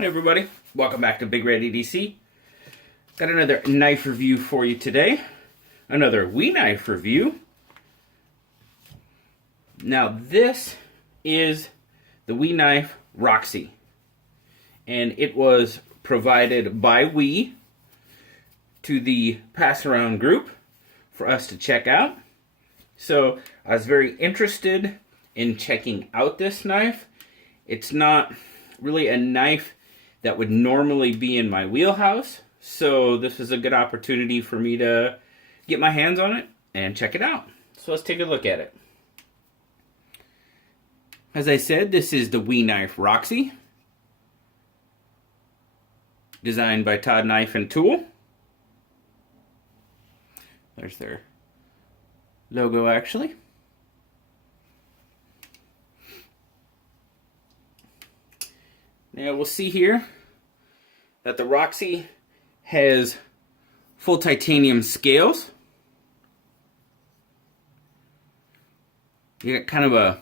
Hey everybody, welcome back to BIGRED EDC. Got another knife review for you today. Another wee knife review. Now this is the wee knife Roxi. And it was provided by we to the pass around group for us to check out. So I was very interested in checking out this knife. It's not really a knife that would normally be in my wheelhouse, so this is a good opportunity for me to get my hands on it and check it out. So let's take a look at it. As I said, this is the wee knife Roxi, designed by Todd Knife and Tool. There's their logo actually. Now we'll see here that the Roxi has full titanium scales. You got kind of a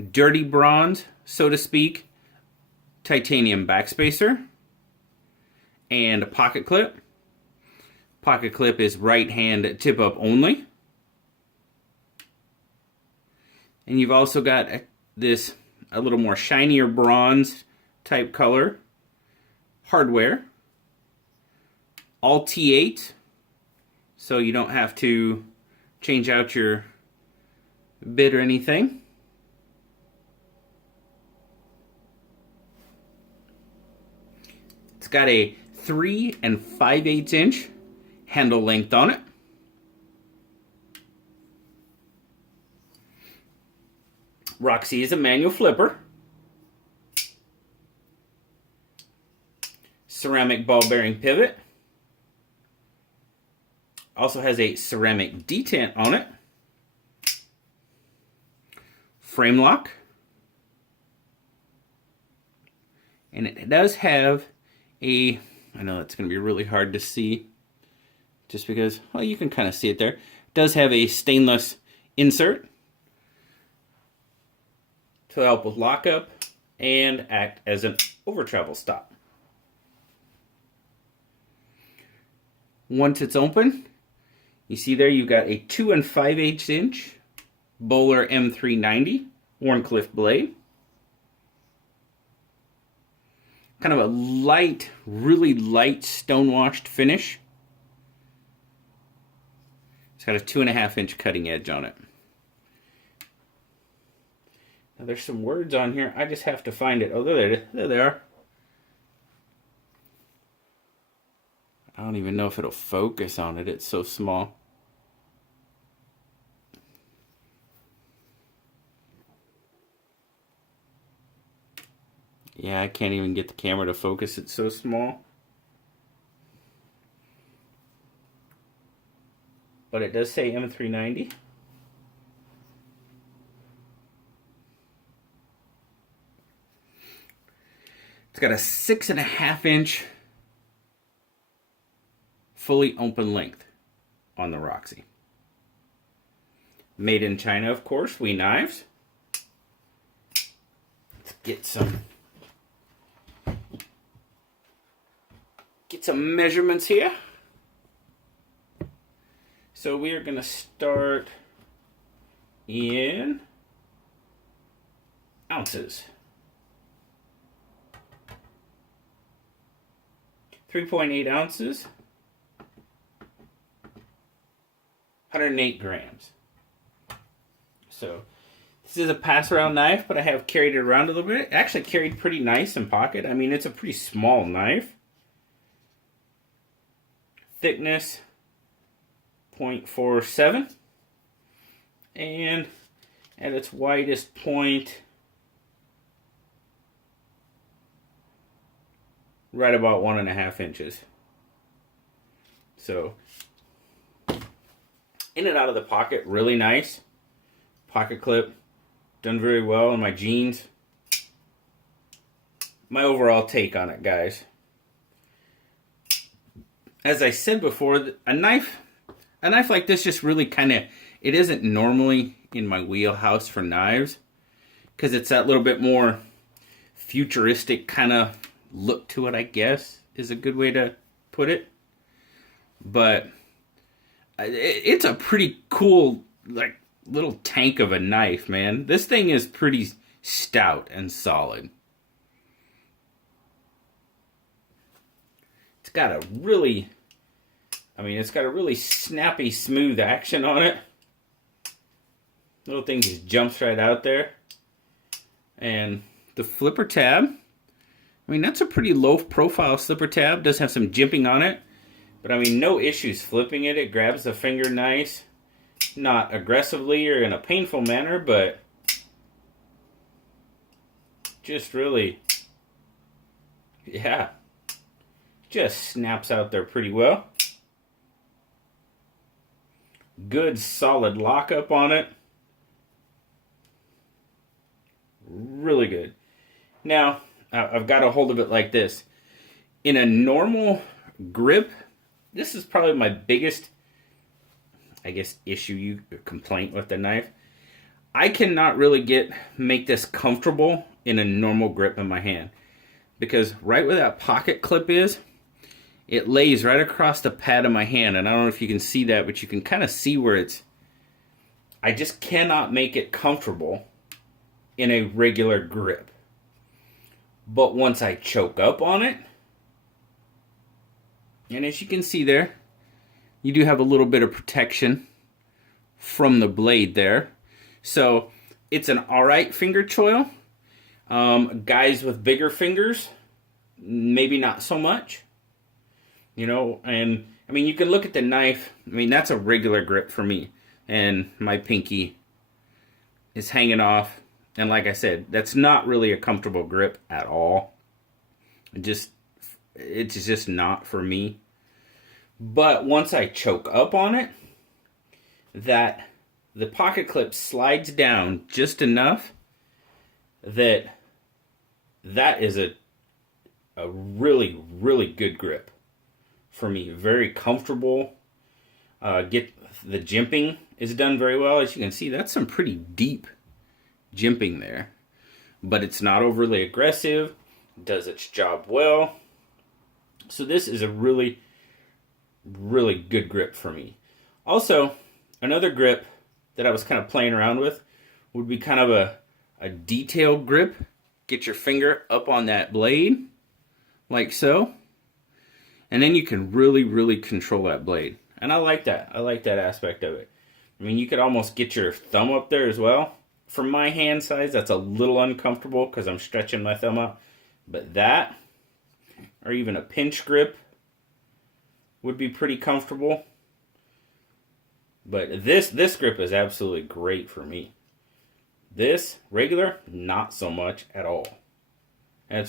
dirty bronze, so to speak, titanium backspacer and a pocket clip. Pocket clip is right hand tip up only. And you've also got this a little more shinier bronze type color hardware. All T8, so you don't have to change out your bit or anything. It's got a 3 5/8 inch handle length on it. Roxi is a manual flipper. Ceramic ball bearing pivot. Also has a ceramic detent on it. Frame lock. And it does have a, I know it's going to be really hard to see just because, well, you can kind of see it there. It does have a stainless insert to help with lockup and act as an over travel stop. Once it's open, you see there you've got a 2 5/8 inch Bowler M390 Wharncliffe blade. Kind of a light, really light stone-washed finish. It's got a 2 1/2 inch cutting edge on it. Now there's some words on here. I just have to find it. Oh, there they are. I don't even know if it'll focus on it. It's so small. Yeah, I can't even get the camera to focus. It's so small. But it does say M390. It's got a 6 1/2 inch fully open length on the Roxi. Made in China, of course, wee knives. Let's get some measurements here. So we are going to start in ounces. 3.8 ounces, 108 grams. So this is a pass around knife, but I have carried it around a little bit. It actually carried pretty nice in pocket. I mean, it's a pretty small knife. Thickness 0.47, and at its widest point right about 1 1/2 inches. So in and out of the pocket, really nice. Pocket clip, done very well in my jeans. My overall take on it, guys. As I said before, a knife like this just really kind of, it isn't normally in my wheelhouse for knives, because it's that little bit more futuristic kind of look to it, I guess, is a good way to put it. But it's a pretty cool, like, little tank of a knife, man. This thing is pretty stout and solid. It's got a really, it's got a really snappy, smooth action on it. Little thing just jumps right out there. And the flipper tab, that's a pretty low profile flipper tab. Does have some jimping on it. But no issues flipping it. It grabs the finger nice. Not aggressively or in a painful manner, but just really, yeah, just snaps out there pretty well. Good solid lockup on it. Really good. Now, I've got a hold of it like this. In a normal grip, this is probably my biggest, complaint with the knife. I cannot really make this comfortable in a normal grip in my hand. Because right where that pocket clip is, it lays right across the pad of my hand. And I don't know if you can see that, but you can kind of see where I just cannot make it comfortable in a regular grip. But once I choke up on it, and as you can see there, you do have a little bit of protection from the blade there. So it's an alright finger choil. Guys with bigger fingers, maybe not so much. And you can look at the knife. That's a regular grip for me. And my pinky is hanging off. And like I said, that's not really a comfortable grip at all. It's just not for me. But once I choke up on it, the pocket clip slides down just enough that is a really, really good grip for me. Very comfortable. The jimping is done very well. As you can see, that's some pretty deep jimping there. But it's not overly aggressive. Does its job well. So this is a really, really good grip for me. Also, another grip that I was kind of playing around with would be kind of a detailed grip. Get your finger up on that blade, like so. And then you can really, really control that blade. And I like that. I like that aspect of it. You could almost get your thumb up there as well. For my hand size, that's a little uncomfortable because I'm stretching my thumb out. But that, or even a pinch grip, would be pretty comfortable. But this grip is absolutely great for me. This, regular, not so much at all. And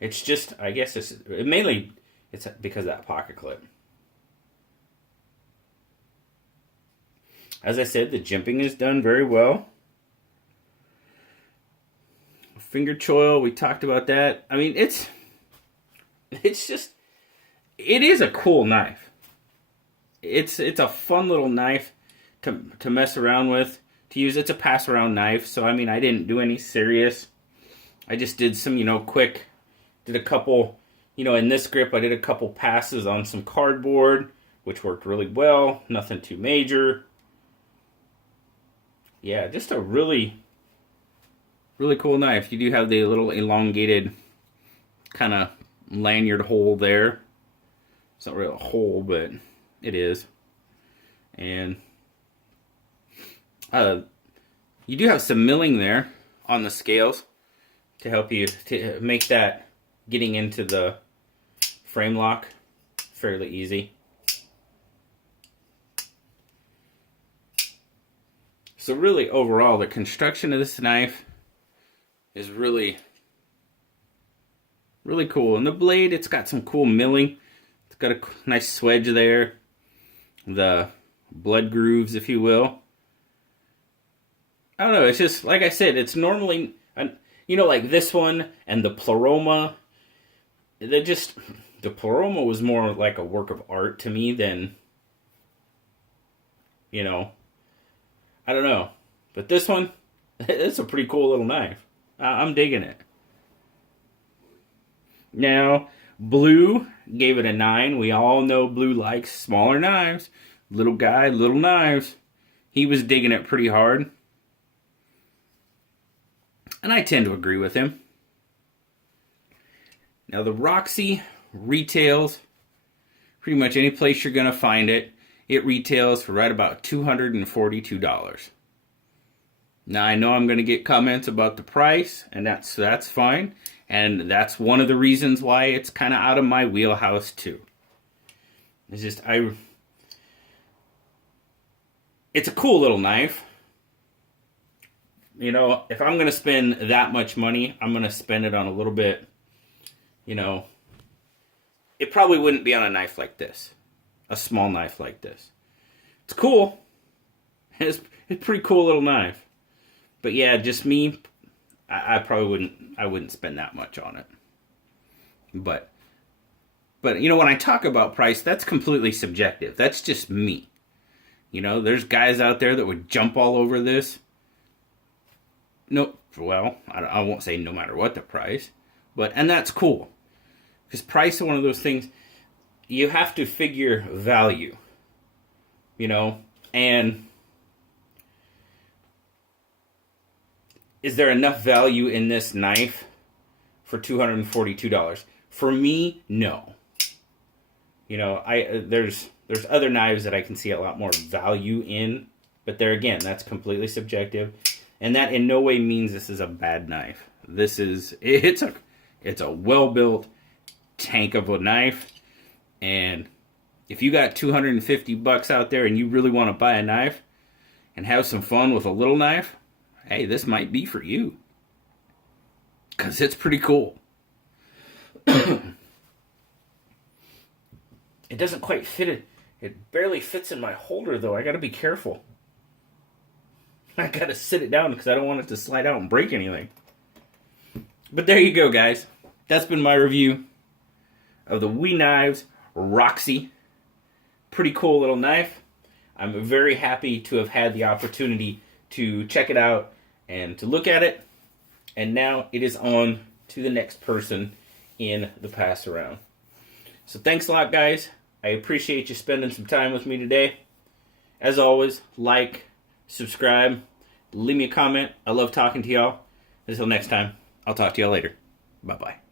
it's just, I guess it's because of that pocket clip. As I said, the jimping is done very well. Finger choil, we talked about that. It is a cool knife. It's a fun little knife to mess around with, to use. It's a pass around knife, so I didn't do any serious. I just did some, did a couple, in this grip I did a couple passes on some cardboard, which worked really well. Nothing too major. Yeah, just a really, really cool knife. You do have the little elongated kind of lanyard hole there. It's not really a hole, but it is. And you do have some milling there on the scales to help you to make that getting into the frame lock fairly easy. So really, overall, the construction of this knife is really, really cool. And the blade, it's got some cool milling. It's got a nice swedge there. The blood grooves, if you will. I don't know, it's just, like I said, it's normally, like this one and the Pleroma, the Pleroma was more like a work of art to me than, I don't know. But this one, it's a pretty cool little knife. I'm digging it. Now, Blue gave it a 9. We all know Blue likes smaller knives. Little guy, little knives. He was digging it pretty hard. And I tend to agree with him. Now, the Roxi retails pretty much any place you're going to find it. It retails for right about $242. Now, I know I'm going to get comments about the price, and that's fine. And that's one of the reasons why it's kind of out of my wheelhouse, too. It's just, it's a cool little knife. You know, if I'm going to spend that much money, I'm going to spend it on a little bit, you know, it probably wouldn't be on a knife like this. A small knife like this. It's cool. It's a pretty cool little knife. But yeah, just me, I probably wouldn't spend that much on it. But you know, when I talk about price, that's completely subjective. That's just me. You know, there's guys out there that would jump all over this. No, well, I won't say no matter what the price, and that's cool. Because price is one of those things, you have to figure value, you know, and is there enough value in this knife for $242? For me, no. You know, there's other knives that I can see a lot more value in, but there again, that's completely subjective. And that in no way means this is a bad knife. It's a well-built tank of a knife. And if you got $250 out there and you really want to buy a knife and have some fun with a little knife, hey, this might be for you. Because it's pretty cool. It doesn't quite fit it. It barely fits in my holder, though. I got to be careful. I gotta sit it down because I don't want it to slide out and break anything. But there you go, guys. That's been my review of the WE Knives Roxi. Pretty cool little knife. I'm very happy to have had the opportunity to check it out and to look at it. And now it is on to the next person in the pass around. So thanks a lot, guys. I appreciate you spending some time with me today. As always, like, subscribe, leave me a comment. I love talking to y'all. Until next time, I'll talk to y'all later. Bye-bye.